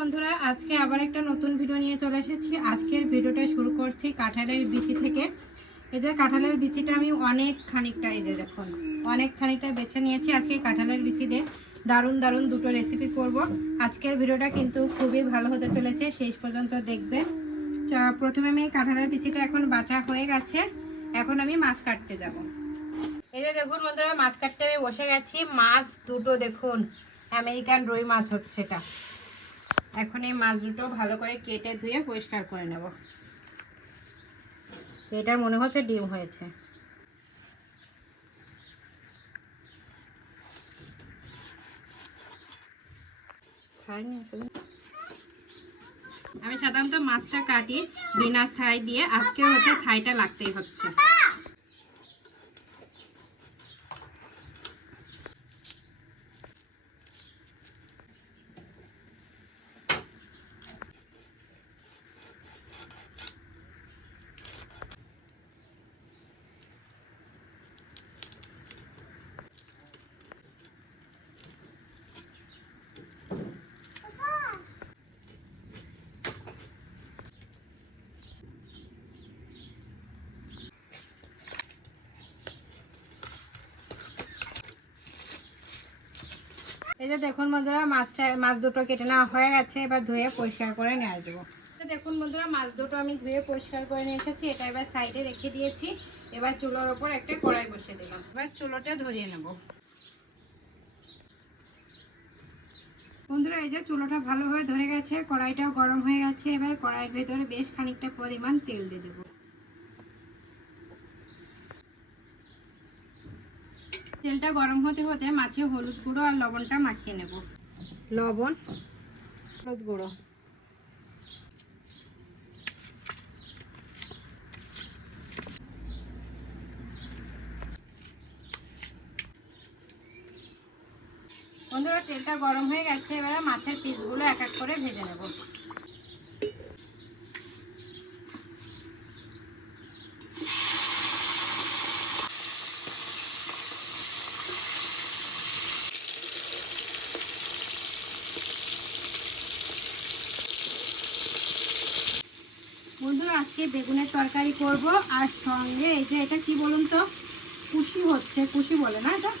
বন্ধুরা, আজকে আবার একটা নতুন ভিডিও নিয়ে চলে এসেছি। আজকের ভিডিওটা শুরু করছি কাঁঠালের বিচি থেকে। এই যে কাঁঠালের বিচিটা আমি অনেক খানিকটা এই যে দেখুন অনেক খানিকটা বেছে নিয়েছি আজকে কাঁঠালের বিচি দিয়ে। দারুণ দারুণ দুটো রেসিপি করব। আজকের ভিডিওটা কিন্তু খুবই ভালো হতে চলেছে, শেষ পর্যন্ত দেখবেন। প্রথমে আমি কাঁঠালের বিচিটা এখন বাছা হয়ে গেছে। এখন আমি মাছ কাটতে যাব। এই যে দেখুন বন্ধুরা, মাছ কাটতে আমি বসে গেছি। মাছ দুটো দেখুন আমেরিকান রুই মাছ হচ্ছে এটা। এখন এই মাছ দুটো ভালো করে কেটে ধুয়ে পরিষ্কার করে নেব। এটার মনে হচ্ছে ডিম হয়েছে। আমি সাধারণত মাছটা কাটি বিনা ছাই দিয়ে, আজকে হচ্ছে ছাইটা লাগতেই হচ্ছে। এই যে দেখুন বন্ধুরা, মাছটা, মাছ দুটো কেটে নেওয়া হয়ে গেছে, এবার ধুয়ে পরিষ্কার করে নিয়ে আসব। দেখুন বন্ধুরা, মাছ দুটো আমি ধুয়ে পরিষ্কার করে নিয়ে এসেছি, এটা এবার সাইডে রেখে দিয়েছি। এবার চুলোর ওপর একটা কড়াই বসিয়ে দিলাম। এবার চুলোটা ধরিয়ে নেব। বন্ধুরা, এই যে চুলোটা ভালোভাবে ধরে গেছে, কড়াইটাও গরম হয়ে গেছে, এবার কড়াইয়ের ভেতরে বেশ খানিকটা পরিমাণ তেল দিয়ে দেবো। তেলটা গরম হতে হতে মাছে হলুদ গুঁড়ো আর লবণটা মাখিয়ে নেব। লবণ, হলুদ গুঁড়ো। বন্ধুরা, তেলটা গরম হয়ে গেছে, এবারে মাছের পিসগুলো এক এক করে ভেজে নেব বন্ধুরা আজকে বেগুনের তরকারি করব, আর সঙ্গে এই যে এটা কি বলুন তো? কুশি হচ্ছে, কুশি বলে না এটা?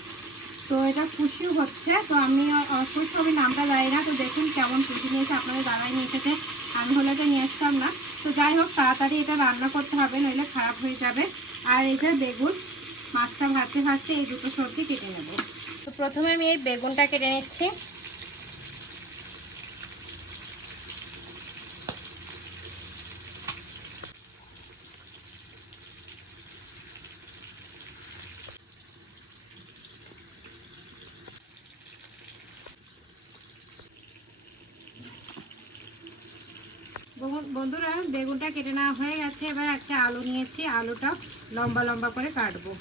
তো এটা কুশি হচ্ছে, তো আমি অবশ্যই আমি নামটা জানি না, তো দেখুন কেমন কুশি নিয়েছে, আপনাদের দাদাই নিয়ে এসেছে, আমি হলে এটা নিয়ে আসতাম না। তো যাই হোক, তাড়াতাড়ি এটা রান্না করতে হবে, নইলে খারাপ হয়ে যাবে। আর এই যে বেগুন, মাছটা ভাজতে ভাজতে এই দুটো সবজি কেটে নেব। তো প্রথমে আমি এই বেগুনটা কেটে নিচ্ছি। বন্ধুরা, বেগুনটা কেটে নেওয়া হয়ে গেছে। এবার একটা আলু নিয়েছি। আলুটা লম্বা লম্বা করে কাটবো।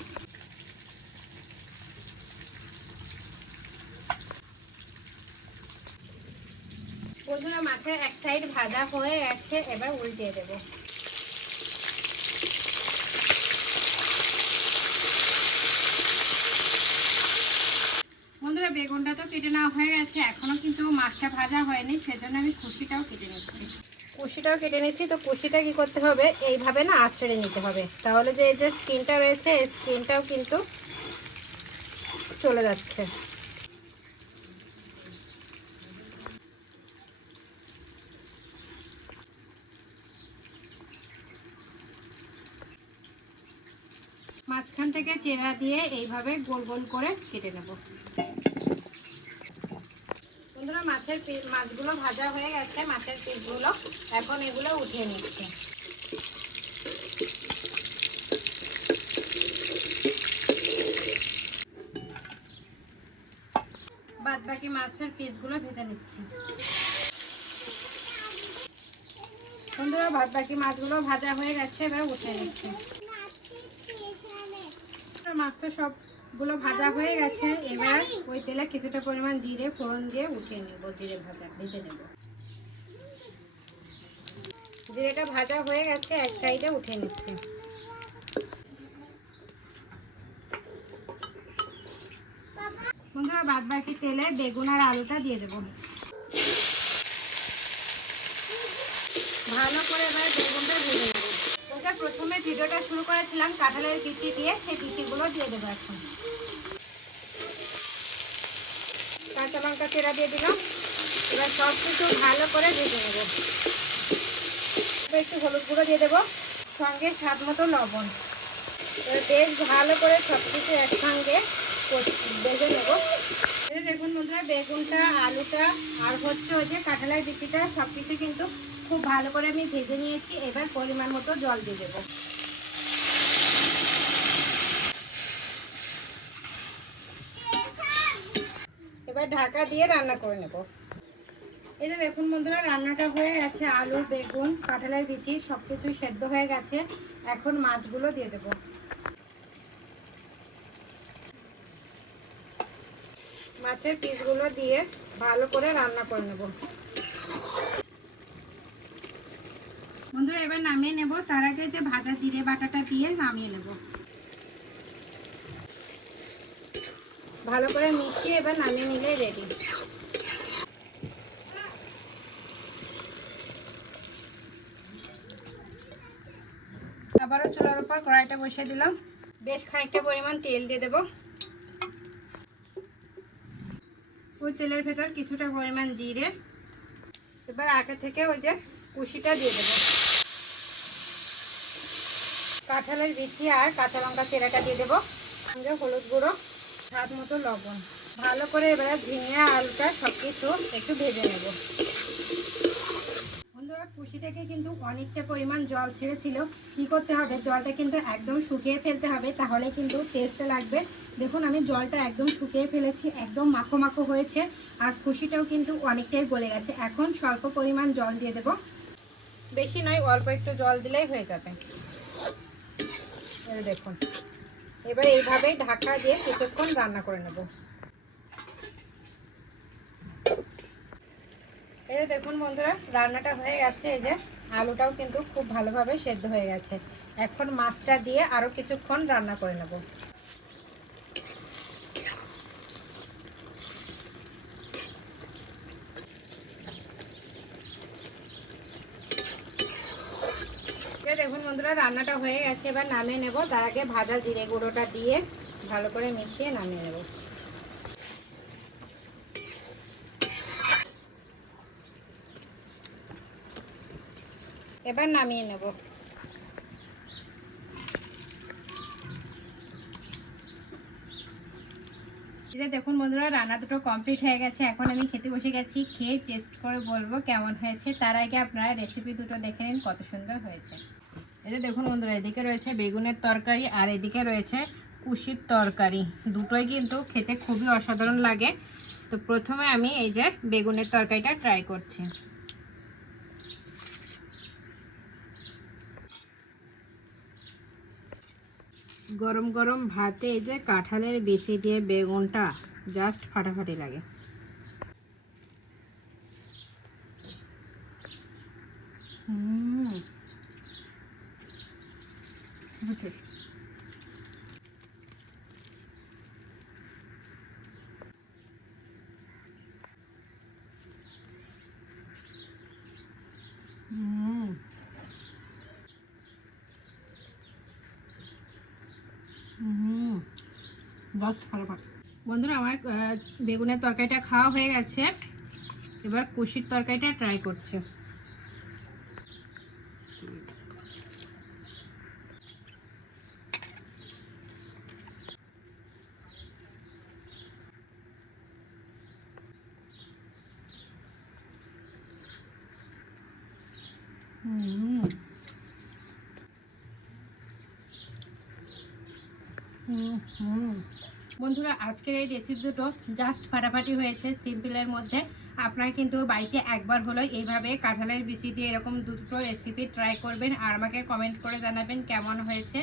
বন্ধুরা, মাছের এক সাইড ভাজা হয়ে গেছে। এবার উল্টিয়ে দেবো। বন্ধুরা, বেগুনটা তো কেটে নেওয়া হয়ে গেছে। এখনও কিন্তু মাছটা ভাজা হয়নি। সেজন্য আমি খুশিটাও কেটে নিচ্ছি। কুশিটাও কেটে নিচ্ছি, তো কুশিটা কি করতে হবে? এইভাবে না আছড়ে নিতে হবে। তাহলে যে এই যে স্কিনটা রয়েছে, এই স্কিনটাও কিন্তু চলে যাচ্ছে। মাঝখান থেকে চেরা দিয়ে এইভাবে গোল গোল করে কেটে নেব। মাছের পি- মাছগুলো ভাজা হয়ে গেছে, মাছের পিসগুলো। এখন এগুলো উঠিয়ে নিচ্ছে। বাদ বাকি মাছের পিসগুলো ভেজে নিচ্ছি। বন্ধুরা বাদ বাকি মাছগুলো ভাজা হয়ে গেছে, এবার উঠে নিচ্ছি। মাছ তো সবগুলো ভাজা হয়ে গেছে, এবার ওই তেলে কিছুটা পরিমাণ জিরে, ফোড়ন দিয়ে উঠিয়ে নেব, জিরে ভাজা, ভেজে নেব। জিরেটা ভাজা হয়ে গেছে, এক সাইডে উঠে নিচ্ছে। বন্ধুরা বাদ বাকি তেলে বেগুন আর আলুটা দিয়ে দেবো। ভালো করে এবার বেগুনটা ভেজে নেব। প্রথমে ভিডিওটা শুরু করেছিলাম কাঁঠালের বিচি দিয়ে, সেই বিচিগুলো দিয়ে দেবো এখন। কাঁচা লঙ্কা চেরা দিয়ে দিলাম। এবার সব কিছু ভালো করে ভেজে নেব। একটু হলুদ গুঁড়ো দিয়ে দেবো, সঙ্গে স্বাদ মতো লবণ। এবার বেশ ভালো করে সব কিছু একসঙ্গে ভেজে নেব। দেখুন বন্ধুরা, বেগুনটা, আলুটা আর হচ্ছে ওই যে কাঁঠালের বিচিটা সব কিছু কিন্তু খুব ভালো করে আমি ভেজে নিয়েছি। এবার পরিমাণ মতো জল দিয়ে দেবো। এবার ঢাকা দিয়ে রান্না করে নেব। যে দেখুন বন্ধুরা, রান্নাটা হয়ে গেছে আলু, বেগুন, কাঁঠালের বিচি সব কিছুই সেদ্ধ হয়ে গেছে। এখন মাছগুলো দিয়ে দেব। মাছের পিসগুলো দিয়ে ভালো করে রান্না করে নেব। বন্ধুরা, এবার নামিয়ে নেব। তার আগে যে ভাজা জিরে বাটাটা দিয়ে নামিয়ে নেব। ভালো করে মিশিয়ে এবার নামিয়ে নিলে রেডি আবারও চুলার উপর কড়াইটা বসিয়ে দিলাম। বেশ খানিকটা পরিমাণ তেল দিয়ে ওই তেলের ভেতর কিছুটা পরিমাণ জিরে। এবার আগে থেকে ওই যে কুশিটা দিয়ে দেবো। কাঁঠালের বিচি আর কাঁচা লঙ্কা চেরাটা দিয়ে দেবো। সঙ্গে হলুদ গুঁড়ো। স্বাদ মতো লবণ। ভালো করে এবারে ঝিঙে আলুটা সব কিছু একটু ভেজে নেব। বন্ধুরা কুশি থেকে কিন্তু অনেকটা পরিমাণ জল ছেড়েছিল। কী করতে হবে? জলটা কিন্তু একদম শুকিয়ে ফেলতে হবে, তাহলে কিন্তু টেস্টে লাগবে। দেখুন, আমি জলটা একদম শুকিয়ে ফেলেছি, একদম মাখো মাখো হয়েছে, আর খুশিটাও কিন্তু অনেকটাই গলে গেছে। এখন স্বল্প পরিমাণ জল দিয়ে দেব। বেশি নয়, অল্প একটু জল দিলেই হয়ে যাবে। দেখুন। এবার এইভাবে ঢাকা দিয়ে কিছুক্ষণ রান্না করে নেব। এই যে দেখুন বন্ধুরা, রান্নাটা হয়ে গেছে। এই যে আলুটাও কিন্তু খুব ভালোভাবে সেদ্ধ হয়ে গেছে। এখন মাছটা দিয়ে আরও কিছুক্ষণ রান্না করে নেব এই দেখুন বন্ধুরা, রান্নাটা হয়ে গেছে। এবার নামিয়ে নেব। তার আগে ভাজা জিরে গুঁড়োটা দিয়ে ভালো করে মিশিয়ে নামিয়ে নেব। এবার নামিয়ে নেব। দেখুন বন্ধুরা, রান্না দুটো কমপ্লিট হয়ে গেছে। এখন আমি খেতে বসে গেছি। খেয়ে টেস্ট করে বলব কেমন হয়েছে। তার আগে আপনারা রেসিপি দুটো দেখে নিন, কত সুন্দর হয়েছে। এই যে দেখুন বন্ধুরা, এদিকে রয়েছে বেগুনের তরকারি আর এদিকে রয়েছে কুশির তরকারি। দুটোই কিন্তু খেতে খুবই অসাধারণ লাগে। তো প্রথমে আমি এই যে বেগুনের তরকারিটা ট্রাই করছি। গরম গরম ভাতে এই যে কাঁঠালের বিচি দিয়ে বেগুনটা জাস্ট ফাটাফাটি লাগে। হুম। জাস্ট ফাটাফাটি বন্ধুরা, আমার বেগুনের তরকারিটা খাওয়া হয়ে গেছে। এবার কুশির তরকারিটা ট্রাই করছে। বন্ধুরা, আজকের এই রেসিপি দুটো জাস্ট ফাটাফাটি হয়েছে সিম্পলের মধ্যে। আপনারা কিন্তু বাড়িতে একবার হলো এইভাবে কাঁঠালের বিচি দিয়ে এরকম দুটো রেসিপি ট্রাই করবেন আর আমাকে কমেন্ট করে জানাবেন কেমন হয়েছে।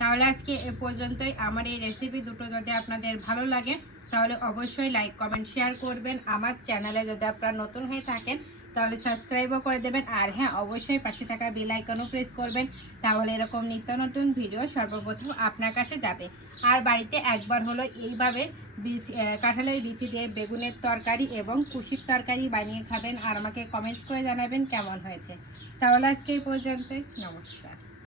তাহলে আজকে এ পর্যন্তই। আমার এই রেসিপি দুটো যদি আপনাদের ভালো লাগে, তাহলে অবশ্যই লাইক কমেন্ট শেয়ার করবেন। আমার চ্যানেলে যদি আপনারা নতুন হয়ে থাকেন তাহলে সাবস্ক্রাইবও করে দেবেন। আর হ্যাঁ অবশ্যই পাশে থাকা বেল আইকনও প্রেস করবেন। তাহলে এরকম নিত্য নতুন ভিডিও সর্বপ্রথম আপনার কাছে যাবে। আর বাড়িতে একবার হলো এইভাবে বীজ কাঁঠালের বিচি দিয়ে বেগুনের তরকারি এবং কুশির তরকারি বানিয়ে খাবেন। আর আমাকে কমেন্ট করে জানাবেন কেমন হয়েছে। তাহলে আজকে এই পর্যন্ত নমস্কার।